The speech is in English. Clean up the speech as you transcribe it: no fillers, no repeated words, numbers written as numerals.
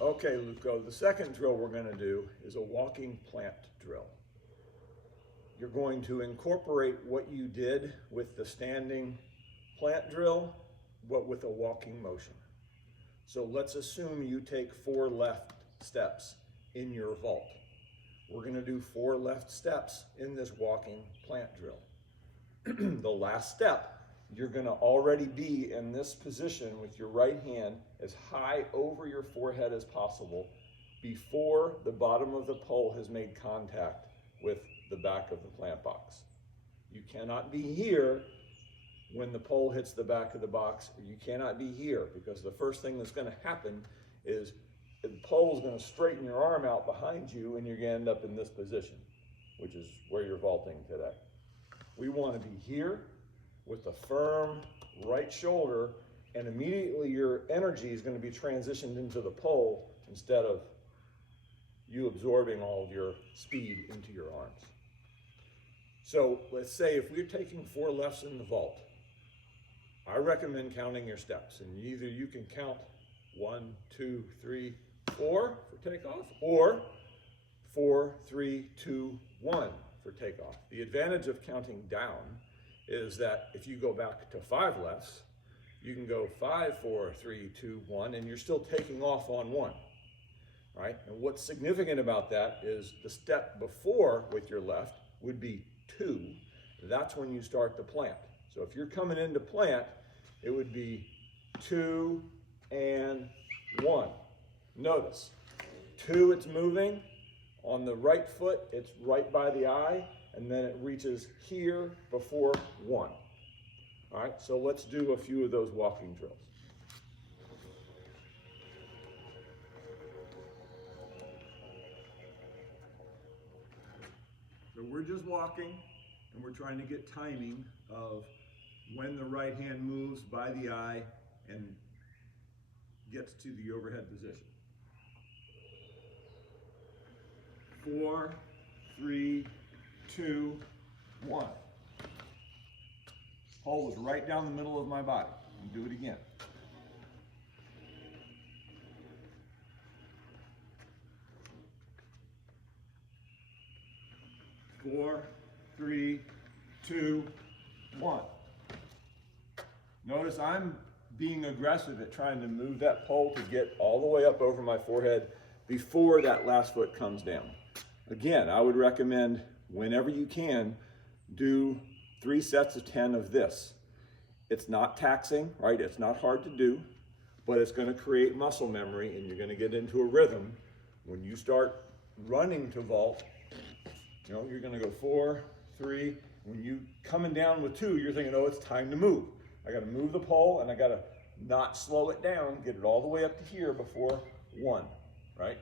Okay, Luco, the second drill we're going to do is a walking plant drill. You're going to incorporate what you did with the standing plant drill, but with a walking motion. So let's assume you take 4 left steps in your vault. We're going to do 4 left steps in this walking plant drill. The last step, you're going to already be in this position with your right hand as high over your forehead as possible before the bottom of the pole has made contact with the back of the plant box. You cannot be here when the pole hits the back of the box, or you cannot be here, because the first thing that's going to happen is the pole is going to straighten your arm out behind you and you're going to end up in this position, which is where you're vaulting today. We want to be here with a firm right shoulder, and immediately your energy is going to be transitioned into the pole instead of you absorbing all of your speed into your arms. So let's say if we're taking 4 lefts in the vault, I recommend counting your steps, and either you can count 1, 2, 3, 4 for takeoff, or 4, 3, 2, 1 for takeoff. The advantage of counting down is that if you go back to 5 lefts, you can go 5, 4, 3, 2, 1, and you're still taking off on 1, right? And what's significant about that is the step before with your left would be 2. That's when you start the plant. So if you're coming into plant, it would be 2 and 1. Notice, 2, it's moving. On the right foot, it's right by the eye, and then it reaches here before 1. All right, so let's do a few of those walking drills. So we're just walking, and we're trying to get timing of when the right hand moves by the eye and gets to the overhead position. 4, 3, 2, 1. Pole was right down the middle of my body. And do it again. 4, 3, 2, 1. Notice I'm being aggressive at trying to move that pole to get all the way up over my forehead before that last foot comes down. Again, I would recommend whenever you can, do 3 sets of 10 of this. It's not taxing, right? It's not hard to do, but it's going to create muscle memory, and you're going to get into a rhythm. When you start running to vault, you know, you're going to go 4, 3. When you coming down with 2, you're thinking, oh, it's time to move. I got to move the pole, and I got to not slow it down, get it all the way up to here before 1, right?